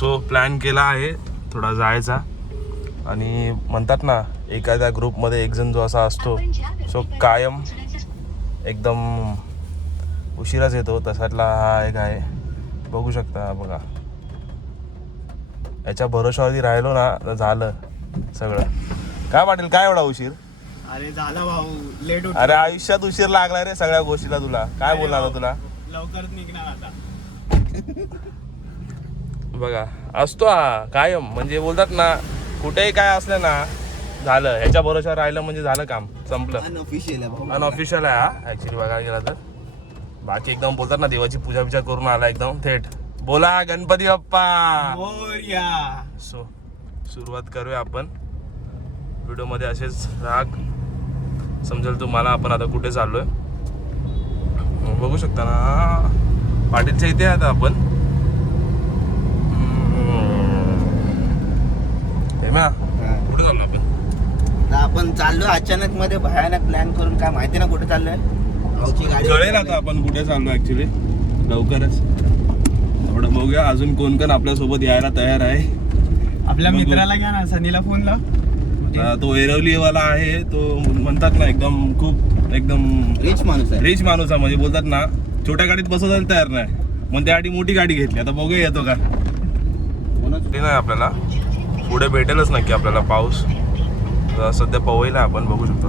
So plan केला आहे थोडा जायचा. आणि म्हणतात ना एखाद्या ग्रुपमध्ये एक जण जो असा असतो सो कायम एकदम उशिराच येतो, तसातला हा एक आहे. बघू शकता बघा, याच्या भरोशावरती राहिलो ना तर झालं सगळं. काय वाटेल काय एवढा उशीर? अरे झालं भाऊ, लेट होत. अरे आयुष्यात उशीर लागला रे सगळ्या गोष्टीला. तुला काय बोलणार होता तुला? लवकरच निघणार आता. बघा असतो हा कायम, म्हणजे बोलतात ना कुठेही काय असलं ना झालं, ह्याच्या भरोशावर राहिलं म्हणजे झालं, काम संपलं. अनऑफिशियल आहे हा ॲक्च्युली बघायला गेला तर. बाकी एकदम बोलतात ना देवाची पूजा बिजा करून आला एकदम थेट. बोला गणपती बाप्पा मोरया. सो सुरुवात करूया आपण व्हिडिओमध्ये. असेच राग समजेल तुम्हाला आपण आता कुठे चाललोय. बघू शकता ना पाटीलच्या इथे आता आपण. कुठे चाललो आपण? आपण चाललोय अचानक मध्ये भयानक प्लॅन करून. काय माहिती ना कुठे चाललोय. कळेल आता आपण कुठे चाललो ऍक्च्युली लवकरच. थोडं बघूया अजून कोण कोण आपल्या सोबत यायला तयार आहे. आपल्या मित्राला घ्या ना, सनीला फोन लाव. तो एरवलीवाला आहे. तो म्हणतात ना एकदम खूप एकदम रिच माणूस आहे. रिच माणूस आहे, म्हणजे बोलतात ना छोट्या गाडीत बसवायला तयार नाही, मग त्यासाठी मोठी गाडी घेतली. आता बघूया येतो का नाही. आपल्याला पुढे भेटेलच नक्की आपल्याला पाऊस. सध्या पवईला आपण बघू शकतो.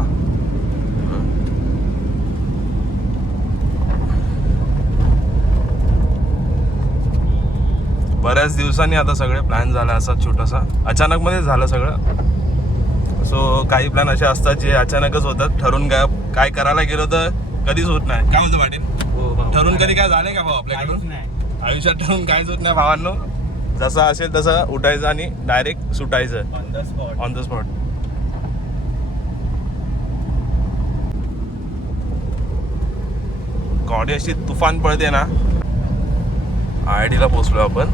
बऱ्याच दिवसांनी आता सगळे प्लॅन झाला असा छोटासा, अचानक मध्ये झालं सगळं. सो काही प्लॅन असे असतात जे अचानकच होतात. ठरून काय करायला गेलो तर कधीच होत नाही. काय होतं पाटील? ठरून कधी काय झालंय का भाऊ आपल्याकडून? आयुष्यात ठरून काहीच होत नाही भावांनो. जसं असेल तसं उठायचं आणि डायरेक्ट सुटायचं ऑन द स्पॉट. गाडी अशी तुफान पळते ना. IIT ला पोहोचलो आपण.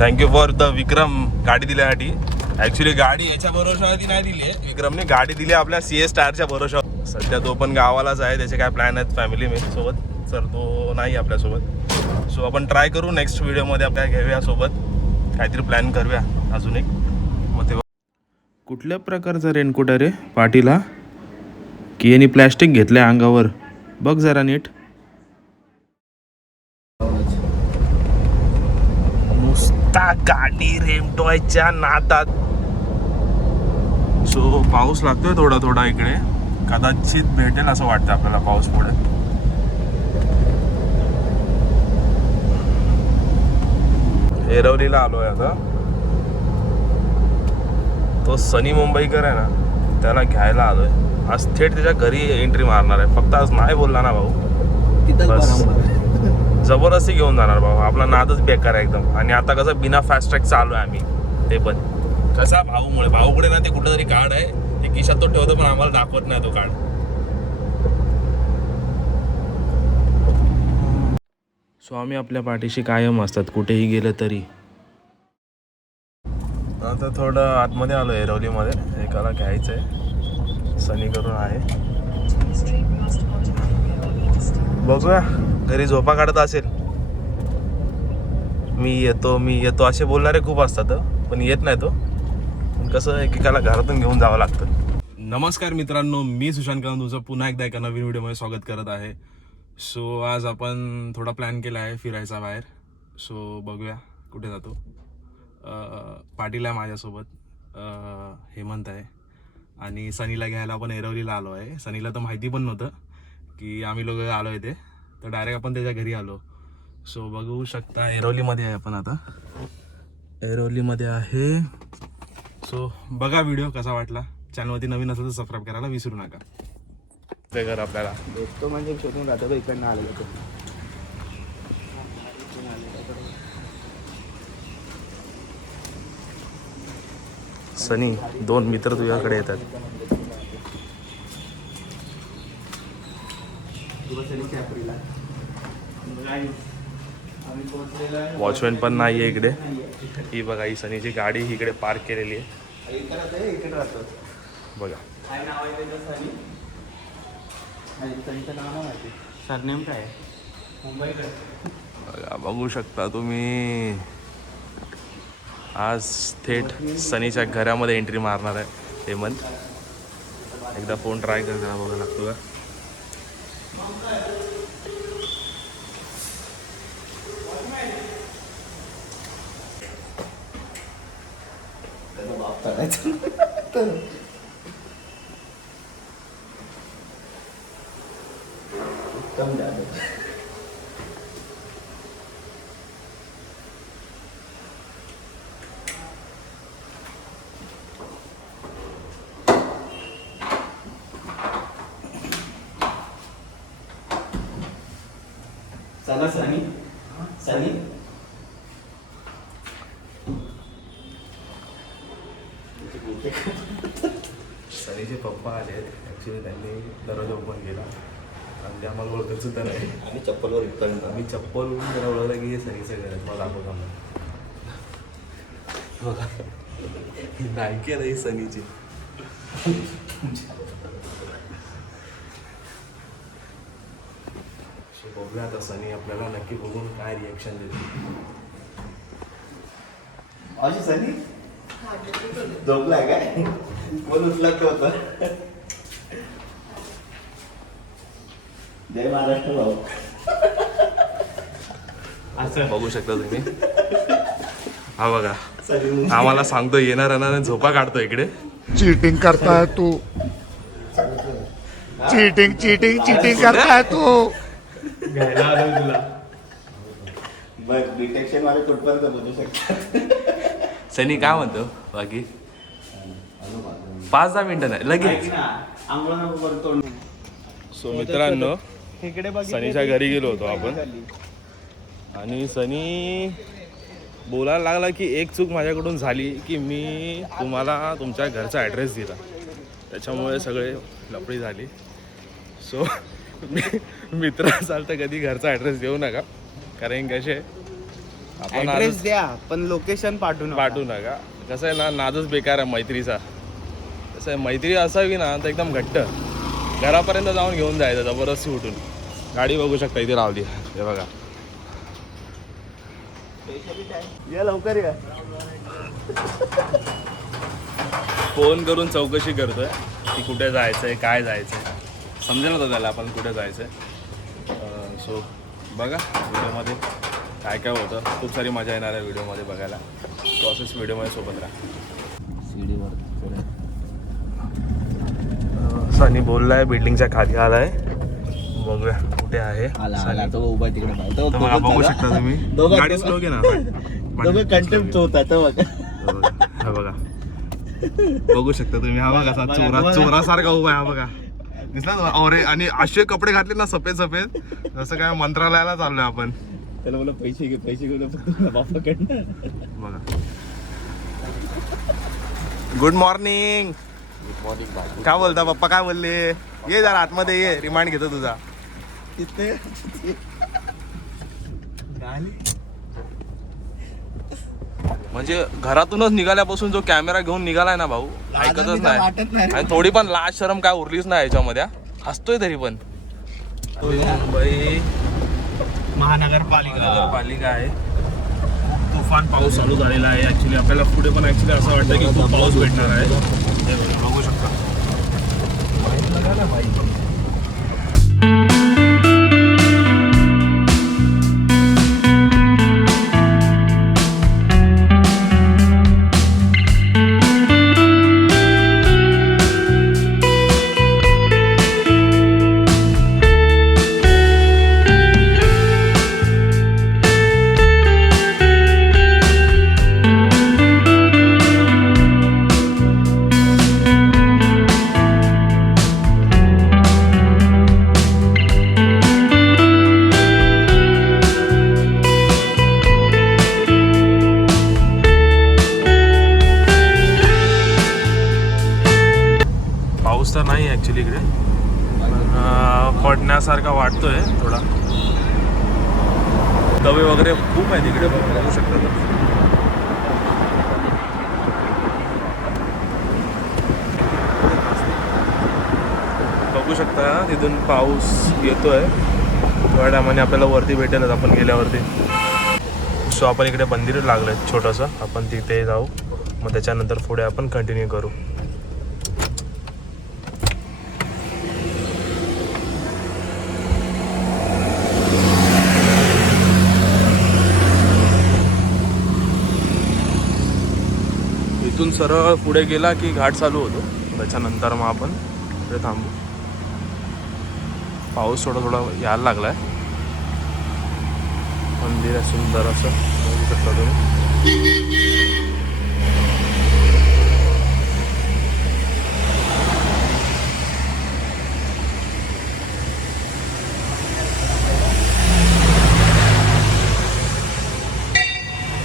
थँक्यू फॉर द विक्रम गाडी दिल्यासाठी. ॲक्च्युली गाडी याच्या भरोशावरती नाही दिली आहे विक्रमने, गाडी दिली आपल्या CS टायरच्या भरोशावर. सध्या तो पण गावालाच आहे, त्याचे काय प्लॅन आहेत फॅमिली सोबत, तर तो नाही आपल्यासोबत. सो आपण ट्राय करू नेक्स्ट व्हिडिओमध्ये आपल्या घेऊया सोबत, काहीतरी प्लॅन करूया अजून एक. मग तेव्हा कुठल्या प्रकारचा रेनकोट आहे रे पाटीला, की यांनी प्लॅस्टिक घेतलंय अंगावर? बघ जरा नीट. नुसता गाडी रेमटवायच्या नादात. सो पाऊस लागतोय थोडा थोडा इकडे, कदाचित भेटेल असं वाटतं आपल्याला पाऊस पुढे. एरवलीला आलोय आता. तो सनी मुंबईकर आहे ना, त्याला घ्यायला आलोय आज. थेट त्याच्या घरी एंट्री मारणार आहे. फक्त आज नाही बोलला ना भाऊ, बस जबरदस्ती घेऊन जाणार भाऊ. आपला नादच बेकार आहे एकदम. आणि आता कसं बिना फास्ट ट्रॅक चालू आहे आम्ही, ते पण कसा भाऊमुळे. भाऊकडे ना ते कुठं तरी कार्ड आहे, ते खिशात तो ठेवतो पण आम्हाला दाखवत नाही तो कार्ड. स्वामी आपल्या पाठीशी कायम असतात कुठेही गेलं तरी. आता थोडं आतमध्ये आलो एरवलीमध्ये. एकाला घ्यायचं आहे, सनी करून आहे. बघूया घरी झोपा काढत असेल. मी येतो असे बोलणारे खूप असतात, पण येत नाही तो. पण कसं एकेकाला घरातून घेऊन जावं लागतं. नमस्कार मित्रांनो, मी सुशांत कदम तुमचं पुन्हा एकदा एका नवीन व्हिडिओमध्ये स्वागत करत आहे. सो आज आपण थोडा प्लॅन केला आहे फिरायचा बाहेर. सो बघूया कुठे जातो. पाटील आहे माझ्यासोबत, हेमंत आहे, आणि सनीला घ्यायला आपण एरवलीला आलो आहे. सनीला तर माहिती पण नव्हतं की आम्ही लोक आलो आहे ते, तर डायरेक्ट आपण त्याच्या घरी आलो. सो बघू शकता एरवलीमध्ये आहे आपण आता. एरवलीमध्ये आहे. सो बघा व्हिडिओ कसा वाटला. चॅनलवरती नवीन असेल तर सबस्क्राईब करायला विसरू नका. ते घर आपल्याला भेटतो म्हणजे शोधून राहतो इकडनं आलेलो तो. सनी, दोन मित्र तुझ्याकडे येतात. वॉचमॅन पण नाही आहे इकडे. ही बघा ही सनीची गाडी इकडे पार्क केलेली आहे. इकडे राहतो बघा. काय नाव आहे त्याचं? सनी. त्यांचं नाव नाही माहिती. सरनेम काय आहे? मुंबईकर. बघू शकता तुम्ही, आज थेट सनीच्या घरामध्ये एंट्री मारणार आहे हेमंत. एकदा फोन ट्राय कर, जरा बघा लागतो का. चला सनी सनी सनीचे पप्पा आले. ॲक्च्युली त्यांनी दरवाजा ओपन केला आणि ते आम्हाला ओळखत सुद्धा नाही. आणि चप्पलवर इथपर्यंत आम्ही चप्पल जरा ओळखलं की हे सनीचं घर आहे. मला दाखवतो आम्हाला बघा, नायकी आहे ही सनीची. बघूया आता सनी आपल्याला नक्की बघून काय रिॲक्शन देते. अशी सनी झोपलाय काय कोण उचलत होतं. जय महाराष्ट्र भाऊ. असं बघू शकता तुम्ही. हा बघा, सनी आम्हाला सांगतो येणार येणार झोपा काढतो इकडे. चीटिंग करता है तू. चीटिंग चीटिंग चीटिंग करता है तू. घ्यायला आलो तुला. बघ डिटेक्शन वाले कुठपर्यंत बघू शकतात. सनी काय म्हणतो बाकी? 5-10 मिनिटं नाही लगेच. आंघोळ नको करतो. सो मित्रांनो, इकडे बघ, सनीच्या घरी गेलो होतो आपण आणि सनी बोलायला लागला की एक चूक माझ्याकडून झाली की मी तुम्हाला तुमच्या घरचा ॲड्रेस दिला, त्याच्यामुळे सगळे लफडी झाली. सो मित्र असाल तर कधी घरचा ॲड्रेस देऊ नका, कारण कसे आपण ऍड्रेस द्या पण लोकेशन पाठवू नका. कसं आहे ना, नादच बेकार आहे मैत्रीचा. कसं आहे, मैत्री असावी ना तर एकदम घट्ट घरापर्यंत जाऊन घेऊन जायचं जबरदस्ती उठून. गाडी बघू शकता इथे लावली, हे बघा. या लवकर या. फोन करून चौकशी करतोय की कुठे जायचंय, काय जायचंय. समजेल होतं त्याला आपण कुठे जायचंय. सो बघा व्हिडिओमध्ये काय काय होतं. खूप सारी मजा येणार आहे व्हिडिओमध्ये बघायला. प्रोसेस व्हिडिओमध्ये सोबत राहा. सनी बोललाय बिल्डिंगच्या खाली आलाय. बघूया कुठे आहे. आला तो उभा तिकडे तर बघा, बघू शकता तुम्ही. गाडी स्लो घे ना. कंटेम्प्ट होता तो बघा. हा बघा, बघू शकता तुम्ही. हा बघा असा चोरासारखा उभा आहे. हा बघा दिसला ना. और आणि असे कपडे घातले ना सफेद सफेद, जसं काय मंत्रालयाला चाललोय आपण. त्याला मला पैसे घेऊन फक्त बापाकडनं. बघा. Good morning. काय बोलता पप्पा, काय बोलले? ये जरा आतमध्ये ये, रिमांड घेतो तुझा. तिथे म्हणजे घरातूनच निघाल्यापासून जो कॅमेरा घेऊन निघालाय ना भाऊ, ऐकतच नाही. आणि थोडी पण लाज शरम काय उरलीच नाही याच्यामध्ये. हसतोय तरी पण. मुंबई महानगरपालिका आहे. तुफान पाऊस चालू झालेला आहे. ऍक्च्युली आपल्याला पुढे पण ऍक्च्युली असं वाटतं की खूप पाऊस भेटणार आहे. हे बघू शकता. पाऊस तर नाही ॲक्च्युली इकडे, पण पडण्यासारखा वाटतोय थोडा. दवे वगैरे खूप आहे तिकडे, बघू शकता तुम्ही. बघू शकता तिथून पाऊस येतोय. थोड्या टायमाने आपल्याला वरती भेटेलच आपण गेल्यावरती. सो आपण इकडे मंदिर लागलं आहे छोटंसं, आपण तिथे जाऊ, मग त्याच्यानंतर पुढे आपण कंटिन्यू करू. इथून सरळ पुढे गेला की घाट चालू होतो, त्याच्यानंतर मग आपण पुढे थांबू. पाऊस थोडा यायला लागला आहे. मंदिर आहे सुंदर असं, बघू शकता तुम्ही.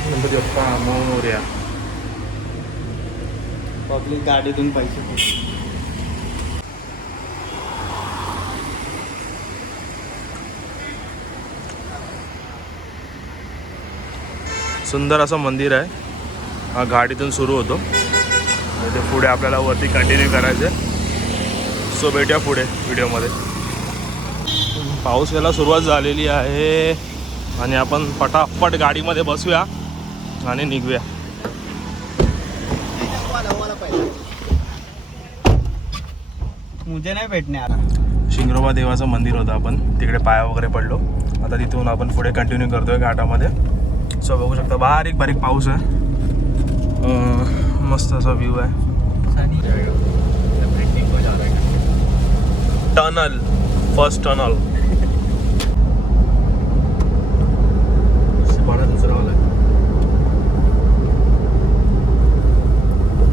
गणपती बाप्पा मोरया. पब्लिक गाडीतून पैसे सुंदर असं मंदिर आहे. हा गाडीतून सुरू होतो, ते पुढे आपल्याला वरती कंटिन्यू करायचं आहे. सो भेटूया पुढे व्हिडिओमध्ये. पाऊस यायला सुरुवात झालेली आहे आणि आपण पटापट गाडीमध्ये बसूया आणि निघूया. मुझे नाही भेटणार. शिंगरोबा देवाचं मंदिर होतं, आपण तिकडे पाया वगैरे पडलो. आता तिथून आपण पुढे कंटिन्यू करतोय घाटामध्ये. सो बघू शकता बारीक बारीक पाऊस आहे. मस्त असा व्ह्यू आहे. Tunnel, first tunnel.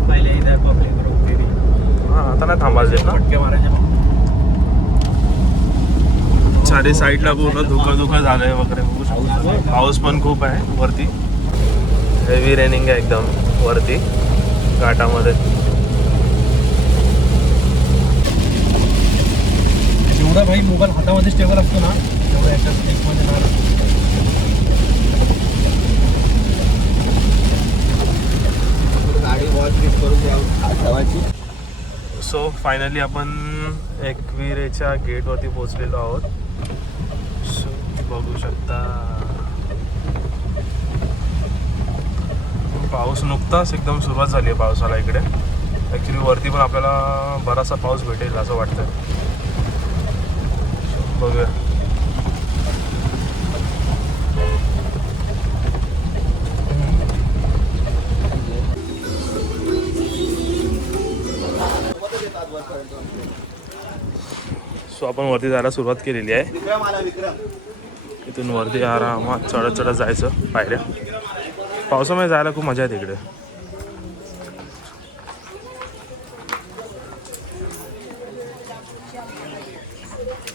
पहिले इथं पब्लिक रोकते ती. हां, आता नाही थांबायचे ना. फटके मारायचे. चारी साईडला पूर्ण धुका झालंय वगैरे बघू शकता. पाऊस पण खूप आहे वरती. हेवी रेनिंग आहे एकदम वरती घाटामध्ये. जेवढा भाई मोबाईल हातामध्ये स्टेबल असतो ना तेवढा एका स्टेपमध्ये ना. गाडी वॉच बीच करून ठेवायची. सो फायनली आपण एकविरेच्या गेटवरती पोहोचलेलो आहोत. सो बघू शकता पाऊस नुकताच एकदम सुरुवात झाली आहे पावसाला इकडे. ॲक्च्युली वरती पण आपल्याला बराचसा पाऊस भेटेल असं वाटतं. बघूया. सो आपण वरती जायला सुरुवात केलेली आहे. इथून वरती आरामात चढत जायचं पायऱ्या. पावसामध्ये जायला खूप मजा आहे तिकडे.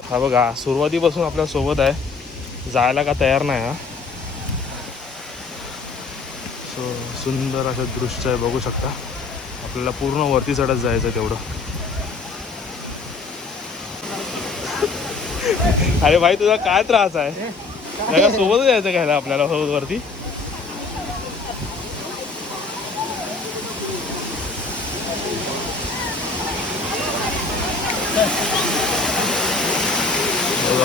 हा बघा सुरुवातीपासून आपल्या सोबत आहे, जायला का तयार नाही हा. सो सुंदर असं दृश्य आहे बघू शकता. आपल्याला पूर्ण वरती चढत जायचं तेवढं. अरे भाई तुझा काय त्रास आहे? सोबतच यायचं घ्यायला आपल्याला वरती.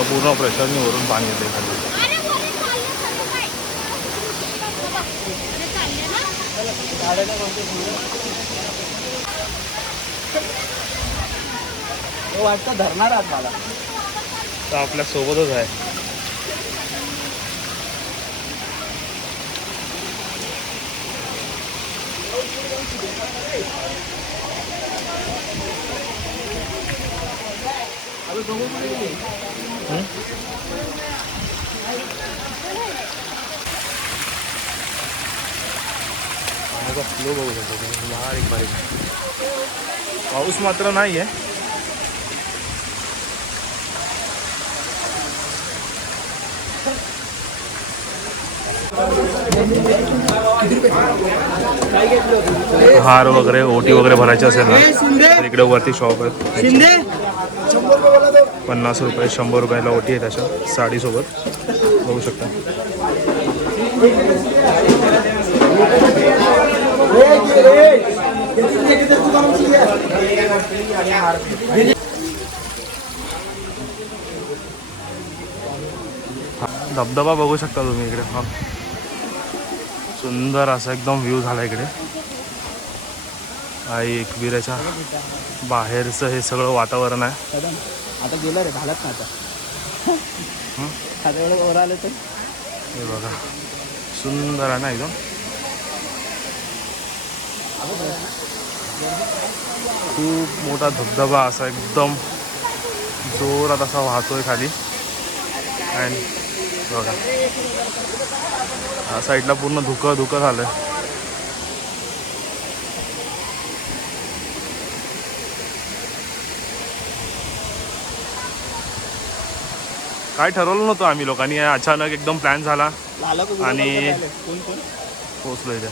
पूर्ण प्रेशरने वरून पाणी येते खाली. वाटतं धरणार आहात मला. तर आपल्या सोबतच आहे. पाण्याचा फ्लो बघू शकतो बारीक बारीक. पाऊस मात्र नाही आहे. हार वगैरे ओटी वगैरे भरायची असेल ना तर इकडे वरती शॉप आहे. 50 रुपये 100 रुपयाला ओटी आहे त्याच्या साडीसोबत बघू शकता. धबधबा बघू शकता तुम्ही इकडे. हा सुंदर असा एकदम व्ह्यू झाला इकडे. आई एकविराच्या बाहेरचं हे सगळं वातावरण आहे. आता गेला रे झालाच ना आता. आता एवढं वर आलं तर हे बघा सुंदर आहे ना एकदम. खूप मोठा धबधबा असा एकदम जोरात असा वाहतोय खाली. आणि बघा या साईडला पूर्ण धुकं झालंय. काय ठरवलं नव्हतं आम्ही लोकांनी, अचानक एकदम प्लॅन झाला आणि पोचलो इथे.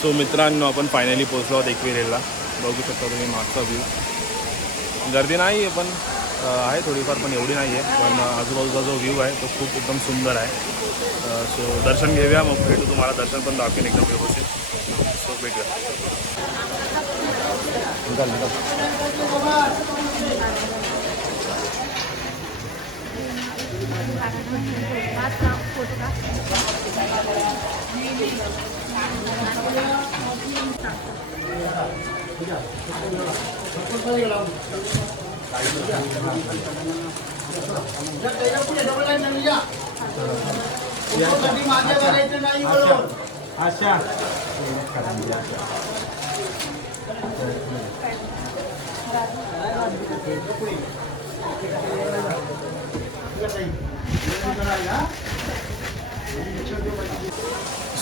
सो मित्रांनो आपण फायनली पोचलो आहोत एकविरेला. बघू शकता तुम्ही मागचा व्ह्यू. गर्दी नाही आहे पण आहे थोडीफार, पण एवढी नाही आहे. पण आजूबाजूचा जो व्ह्यू आहे तो खूप एकदम सुंदर आहे. सो दर्शन घेऊया, मग भेटू तुम्हाला. दर्शन पण दाखवेन एकदम व्यवस्थित. सो भेटूया.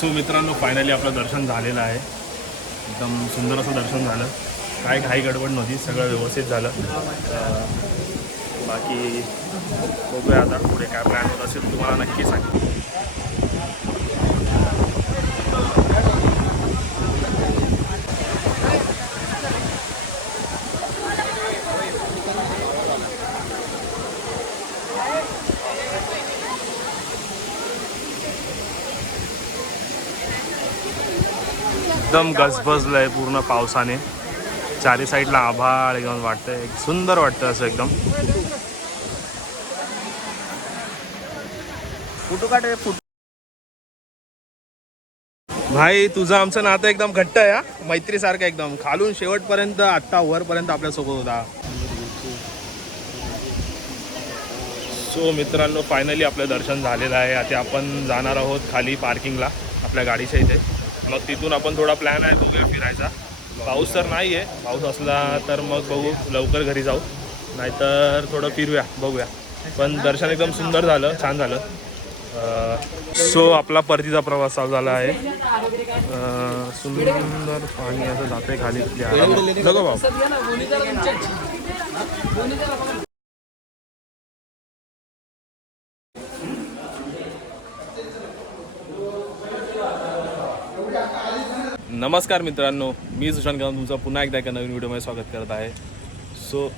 सो मित्रांनो फायनली आपलं दर्शन झालेलं आहे. एकदम सुंदर असं दर्शन झालं. काय घाई गडबड नव्हती, सगळं व्यवस्थित झालं. बाकी बघूया आता पुढे काय प्लॅन होत असेल तुम्हाला नक्की सांगेन. एकदम गजबजलंय पूर्ण पावसाने. चारी साईडला आभाळ एकदम वाटतंय. सुंदर वाटतं असं एकदम. फोटो काढ फोटो. भाई तुझं आमचं नातं एकदम घट्ट आहे. मैत्रीसारखं एकदम खालून शेवटपर्यंत आत्ता वरपर्यंत आपल्यासोबत होता. सो मित्रांनो फायनली आपलं दर्शन झालेलं आहे. आता आपण जाणार आहोत खाली पार्किंगला आपल्या गाडीच्या इथे. मग तिथून आपण थोडा प्लॅन आहे बघूया फिरायचा. पाऊस तर नाही आहे, पाऊस असला तर मग बघू लवकर घरी जाऊ, नाहीतर थोडं फिरूया बघूया. पण दर्शन एकदम सुंदर झालं, छान झालं. सो आपला परतीचा प्रवास चालू झाला आहे. सुंदर पाणी असं जाते खाली. नको भाऊ. नमस्कार मित्रांनो, मी सुशांत कदम तुमचं पुन्हा एकदा एका नवीन व्हिडिओमध्ये स्वागत करत आहे. सो